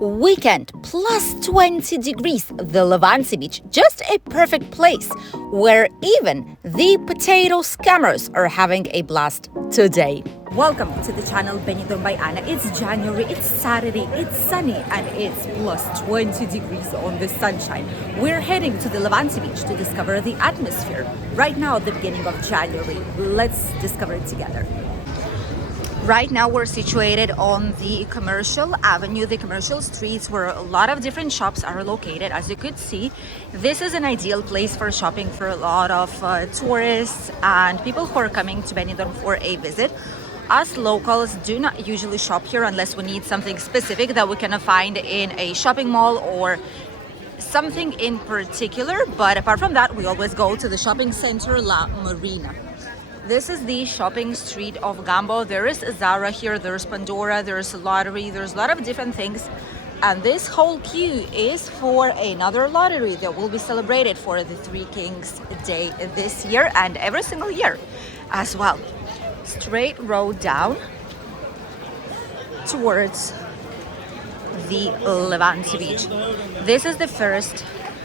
Weekend plus 20 degrees, the Levante Beach, just a perfect place where even the potato scammers are having a blast today. Welcome to the channel Benidorm by Anna. It's January, it's Saturday, it's sunny and it's plus 20 degrees on the sunshine. We're heading to the Levante Beach to discover the atmosphere. Right now at the beginning of January, let's discover it together. Right now we're situated on the commercial avenue, the commercial streets where a lot of different shops are located. As you could see, this is an ideal place for shopping for a lot of tourists and people who are coming to Benidorm for a visit. Us locals do not usually shop here unless we need something specific that we cannot find in a shopping mall or something in particular. But apart from that, we always go to the shopping center La Marina. This is the shopping street of Gambo. There is Zara here, there's Pandora, there's lottery, there's a lot of different things. And this whole queue is for another lottery that will be celebrated for the Three Kings Day this year and every single year as well. Straight road down towards the Levante Beach. This is the first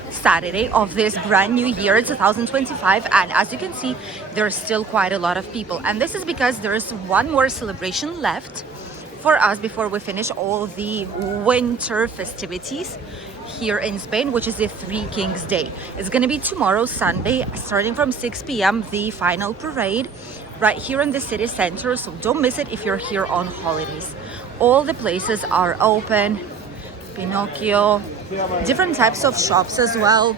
Saturday of this brand new year 2025, and as you can see, there's still quite a lot of people, and this is because there is one more celebration left for us before we finish all the winter festivities here in Spain, which is the Three Kings Day. It's going to be tomorrow, Sunday, starting from 6 p.m. the final parade right here in the city center, so don't miss it if you're here on holidays. All the places are open. Pinocchio, different types of shops as well,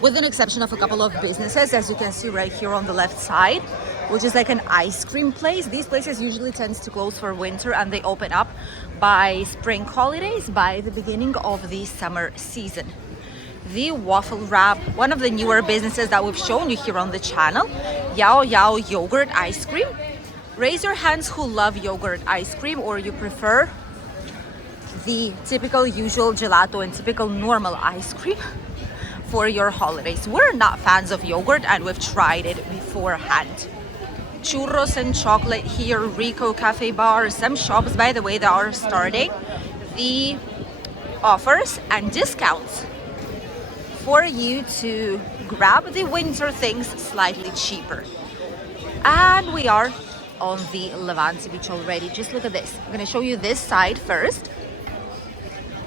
with an exception of a couple of businesses, as you can see right here on the left side, which is like an ice cream place. These places usually tend to close for winter and they open up by spring holidays, by the beginning of the summer season. The waffle wrap, one of the newer businesses that we've shown you here on the channel. Yao Yao yogurt ice cream. Raise your hands who love yogurt ice cream, or you prefer the typical usual gelato and typical normal ice cream for your holidays. We're not fans of yogurt and we've tried it beforehand. Churros and chocolate here, Rico Cafe Bar, some shops by the way that are starting the offers and discounts for you to grab the winter things slightly cheaper. And we are on the Levante Beach already. Just look at this. I'm going to show you this side first.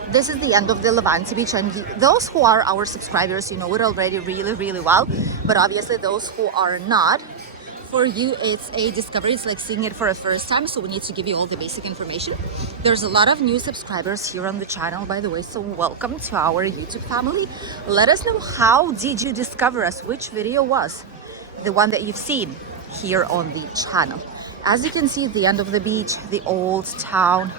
This is the end of the Levante Beach, and those who are our subscribers, you know it already really well, but obviously those who are not, for you it's a discovery. It's like seeing it for the first time, so we need to give you all the basic information. There's a lot of new subscribers here on the channel, by the way, so welcome to our YouTube family. Let us know, how did you discover us? Which video was the one that you've seen here on the channel? As you can see, the end of the beach, the old town,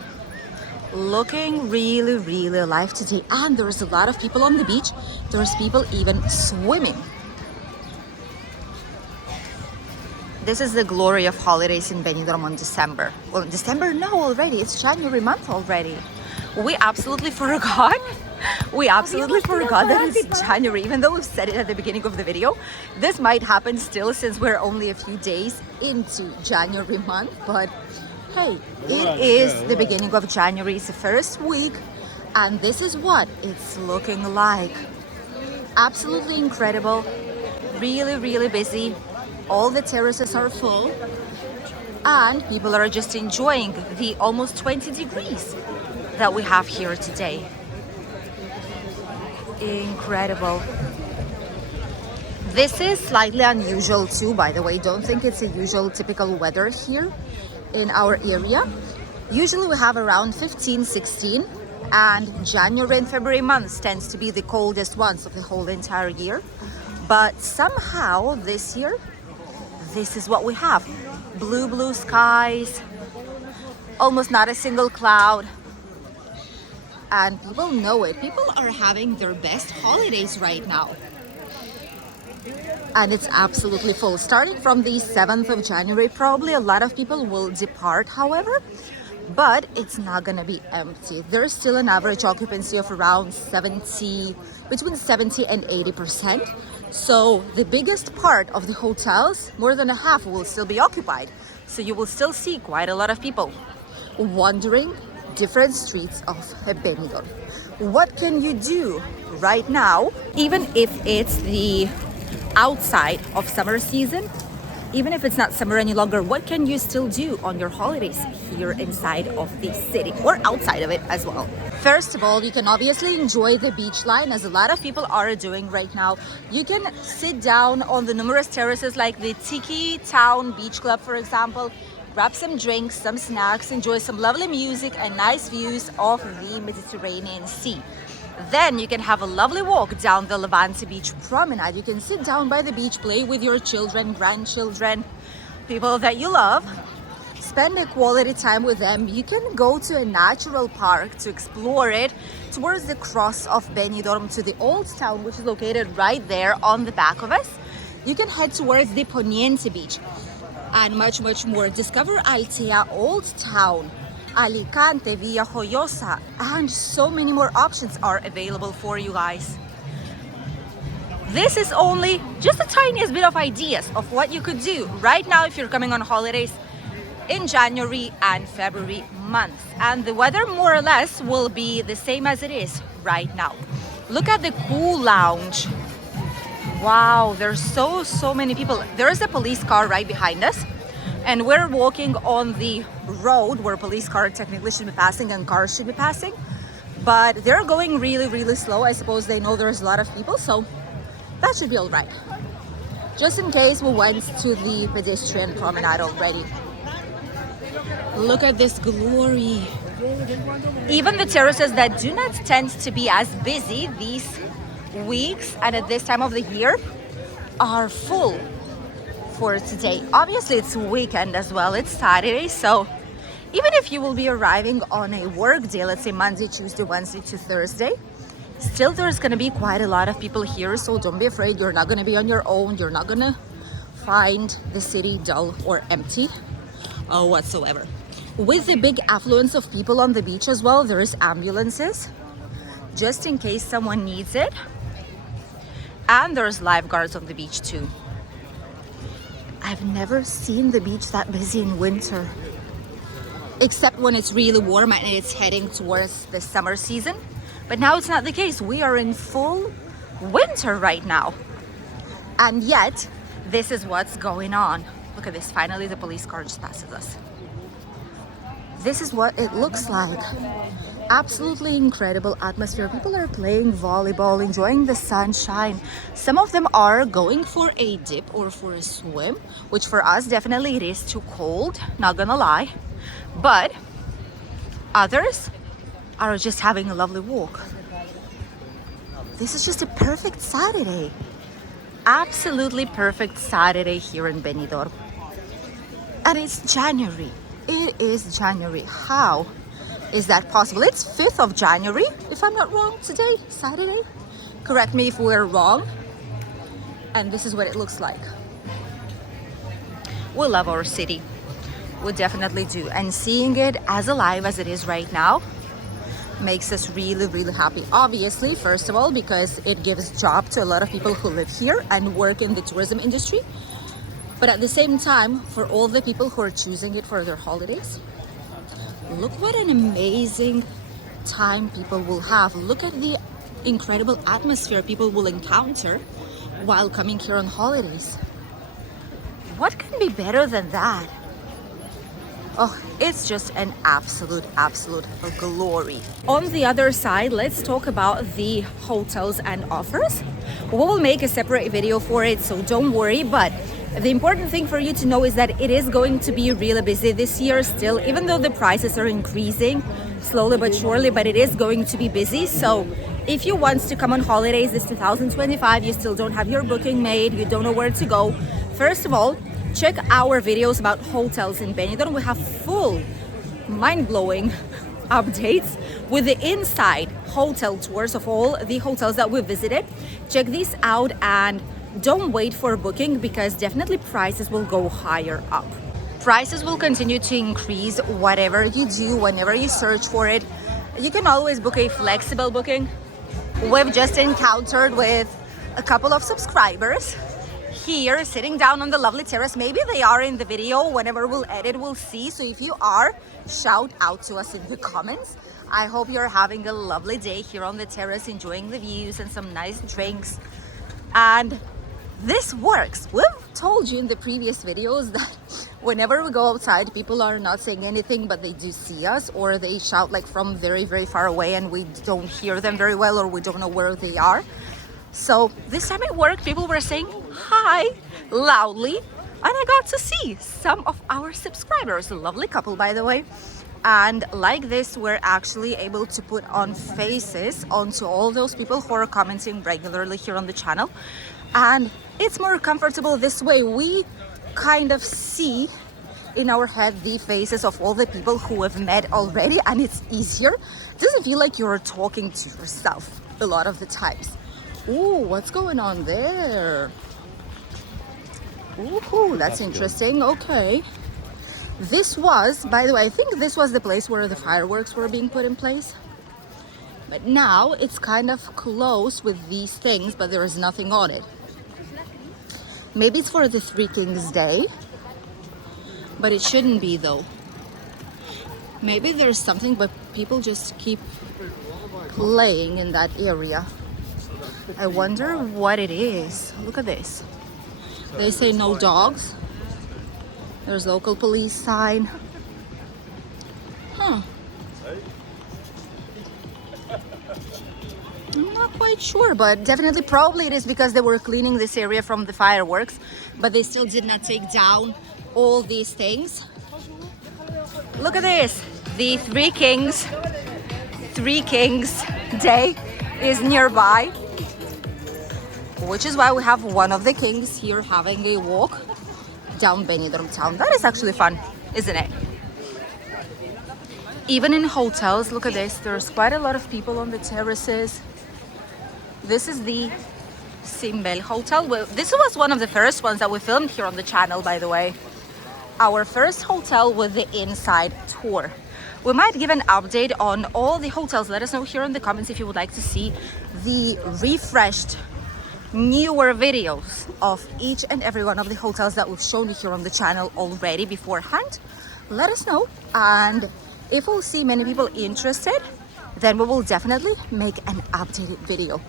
looking really alive today, and there's a lot of people on the beach. There's people even swimming. This is the glory of holidays in Benidorm on December. Well, December, no, already it's January month already. We absolutely forgot that it's January, even though we've said it at the beginning of the video. This might happen still since we're only a few days into January month, but hey, it is the beginning of January, it's the first week, and this is what it's looking like. Absolutely incredible, really busy. All the terraces are full, and people are just enjoying the almost 20 degrees that we have here today. Incredible. This is slightly unusual too, by the way. Don't think it's a usual typical weather here in our area. Usually we have around 15, 16, and January and February months tends to be the coldest ones of the whole entire year. But somehow this year, this is what we have. Blue skies, almost not a single cloud. And people know it. People are having their best holidays right now. And it's absolutely full. Starting from the 7th of January, probably a lot of people will depart, however, but it's not gonna be empty. There's still an average occupancy of around between 70 and 80%. So the biggest part of the hotels, more than a half, will still be occupied. So you will still see quite a lot of people wandering different streets of Benidorm. What can you do right now, even if it's the outside of summer season? Even if it's not summer any longer, what can you still do on your holidays here inside of the city or outside of it as well? First of all, you can obviously enjoy the beach line, as a lot of people are doing right now. You can sit down on the numerous terraces like the Tiki Town Beach Club, for example, grab some drinks, some snacks, enjoy some lovely music and nice views of the Mediterranean Sea. Then you can have a lovely walk down the Levante Beach promenade. You can sit down by the beach, play with your children, grandchildren, people that you love, spend a quality time with them. You can go to a natural park to explore it towards the cross of Benidorm to the old town, which is located right there on the back of us. You can head towards the Poniente Beach and much more. Discover Altea Old Town, Alicante, Villajoyosa, and so many more options are available for you guys. This is only just the tiniest bit of ideas of what you could do right now if you're coming on holidays in January and February months. And the weather more or less will be the same as it is right now. Look at the pool lounge. Wow, there's so many people. There is a police car right behind us, and we're walking on the road where police cars technically should be passing and cars should be passing, but they're going really slow. I suppose they know there's a lot of people, so that should be all right. Just in case we went to the pedestrian promenade already. Look at this glory. Even the terraces that do not tend to be as busy these weeks and at this time of the year are full for today. Obviously it's weekend as well, it's Saturday, so even if you will be arriving on a work day, let's say Monday, Tuesday, Wednesday to Thursday, still there's going to be quite a lot of people here, so don't be afraid. You're not going to be on your own. You're not going to find the city dull or empty whatsoever. With the big affluence of people on the beach as well, there's ambulances just in case someone needs it, and there's lifeguards on the beach too. I've never seen the beach that busy in winter, except when it's really warm and it's heading towards the summer season. But now it's not the case. We are in full winter right now. And yet, this is what's going on. Look at this. Finally, the police car just passes us. This is what it looks like. Absolutely incredible atmosphere. People are playing volleyball, enjoying the sunshine. Some of them are going for a dip or for a swim, which for us definitely it is too cold, not gonna lie. But others are just having a lovely walk. This is just a perfect Saturday. Absolutely perfect Saturday here in Benidorm. And it's January. It is January. How is that possible? It's 5th of January, if I'm not wrong, today, Saturday. Correct me if we're wrong. And this is what it looks like. We love our city. We definitely do. And seeing it as alive as it is right now makes us really happy. Obviously, first of all, because it gives job to a lot of people who live here and work in the tourism industry. But at the same time, for all the people who are choosing it for their holidays, look what an amazing time people will have. Look at the incredible atmosphere people will encounter while coming here on holidays. What can be better than that? Oh, it's just an absolute glory. On the other side, let's talk about the hotels and offers. We will make a separate video for it, so don't worry, but the important thing for you to know is that it is going to be really busy this year still, even though the prices are increasing slowly but surely, but it is going to be busy. So if you want to come on holidays this 2025, you still don't have your booking made, you don't know where to go, first of all, check our videos about hotels in Benidorm. We have full mind-blowing updates with the inside hotel tours of all the hotels that we visited. Check these out and don't wait for booking, because definitely prices will go higher up. Prices will continue to increase whatever you do, whenever you search for it. You can always book a flexible booking. We've just encountered with a couple of subscribers here sitting down on the lovely terrace. Maybe they are in the video. Whenever we'll edit, we'll see. So if you are, shout out to us in the comments. I hope you're having a lovely day here on the terrace, enjoying the views and some nice drinks. And this works. We've told you in the previous videos that whenever we go outside, people are not saying anything, but they do see us, or they shout like from very, very far away and we don't hear them very well, or we don't know where they are. So this time it worked. People were saying hi loudly, and I got to see some of our subscribers, a lovely couple by the way. And like this, we're actually able to put on faces onto all those people who are commenting regularly here on the channel, and it's more comfortable this way. We kind of see in our head the faces of all the people who have met already, and it's easier. It doesn't feel like you're talking to yourself a lot of the times. Ooh, what's going on there? Ooh, that's interesting. Okay. This was, by the way, I think this was the place where the fireworks were being put in place. But now it's kind of closed with these things, but there is nothing on it. Maybe it's for the Three Kings Day, but it shouldn't be though. Maybe there's something, but people just keep playing in that area. I wonder what it is. Look at this. They say no dogs. There's local police sign. Huh. I'm not quite sure, but definitely probably it is because they were cleaning this area from the fireworks, but they still did not take down all these things. Look at this. The Three Kings Day is nearby, which is why we have one of the kings here having a walk down Benidorm town. That is actually fun, isn't it? Even in hotels, look at this. There's quite a lot of people on the terraces. This is the Simbel Hotel. Well, this was one of the first ones that we filmed here on the channel, by the way. Our first hotel with the inside tour. We might give an update on all the hotels. Let us know here in the comments if you would like to see the refreshed, newer videos of each and every one of the hotels that we've shown you here on the channel already beforehand. Let us know, and if we'll see many people interested, then we will definitely make an updated video.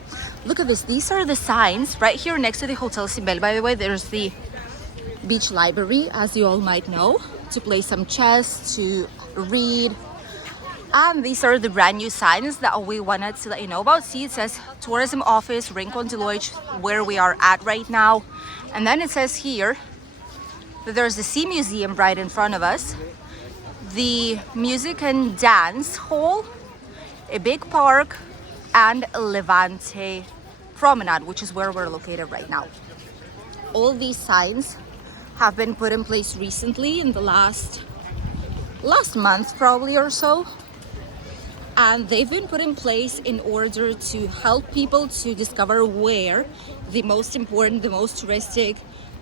Look at this. These are the signs right here next to the Hotel Simbel. By the way, there's the beach library, as you all might know, to play some chess, to read. And these are the brand new signs that we wanted to let you know about. See, it says Tourism Office, Rincon de Loich, where we are at right now. And then it says here that there's the Sea Museum right in front of us, the Music and Dance Hall, a big park, and Levante Promenade, which is where we're located right now. All these signs have been put in place recently in the last month probably or so. And they've been put in place in order to help people to discover where the most important, the most touristic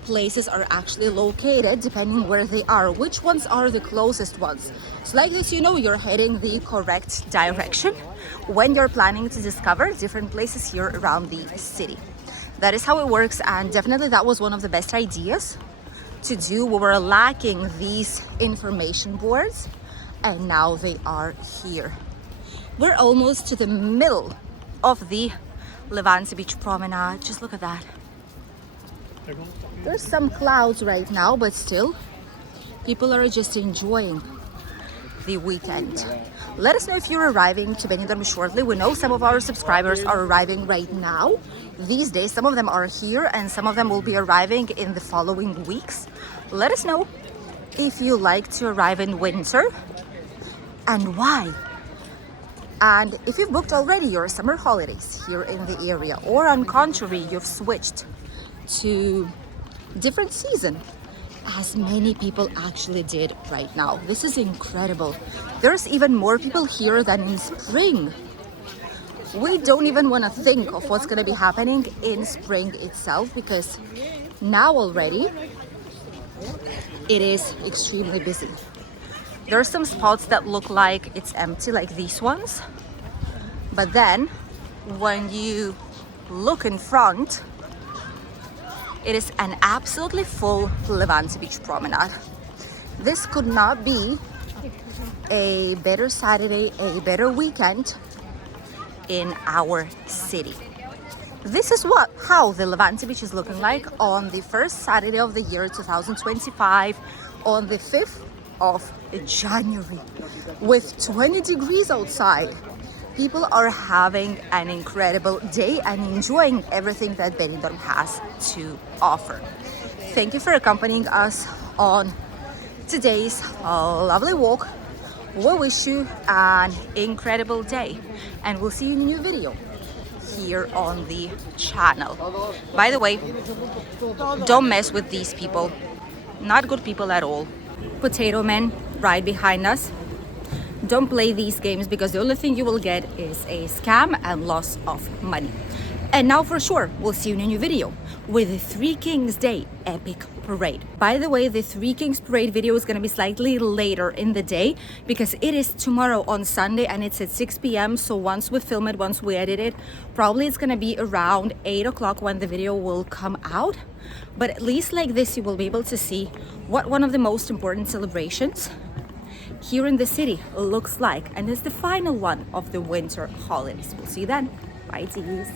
places are actually located, depending where they are, which ones are the closest ones. So like this, you know you're heading the correct direction when you're planning to discover different places here around the city. That is how it works, and definitely that was one of the best ideas to do. We were lacking these information boards, and now they are here. We're almost to the middle of the Levante Beach promenade. Just look at that. There's some clouds right now, but still, people are just enjoying the weekend. Let us know if you're arriving to Benidorm shortly. We know some of our subscribers are arriving right now. These days, some of them are here and some of them will be arriving in the following weeks. Let us know if you like to arrive in winter and why. And if you've booked already your summer holidays here in the area, or on contrary, you've switched to different season, as many people actually did right now. This is incredible. There's even more people here than in spring. We don't even want to think of what's going to be happening in spring itself, because now already it is extremely busy. There are some spots that look like it's empty, like these ones. But then when you look in front, It is an absolutely full Levante Beach promenade. This could not be a better Saturday, a better weekend in our city. This is how the Levante Beach is looking like on the first Saturday of the year 2025 on the 5th of January with 20 degrees outside. People are having an incredible day and enjoying everything that Benidorm has to offer. Thank you for accompanying us on today's lovely walk. We wish you an incredible day and we'll see you in a new video here on the channel. By the way, don't mess with these people. Not good people at all. Potato men right behind us. Don't play these games because the only thing you will get is a scam and loss of money. And now for sure, we'll see you in a new video with the Three Kings Day epic parade. By the way, the Three Kings parade video is going to be slightly later in the day because it is tomorrow on Sunday and it's at 6 p.m. So once we film it, once we edit it, probably it's going to be around 8 o'clock when the video will come out. But at least like this, you will be able to see what one of the most important celebrations here in the city looks like, and it's the final one of the winter holidays. We'll see you then. Bye, teas.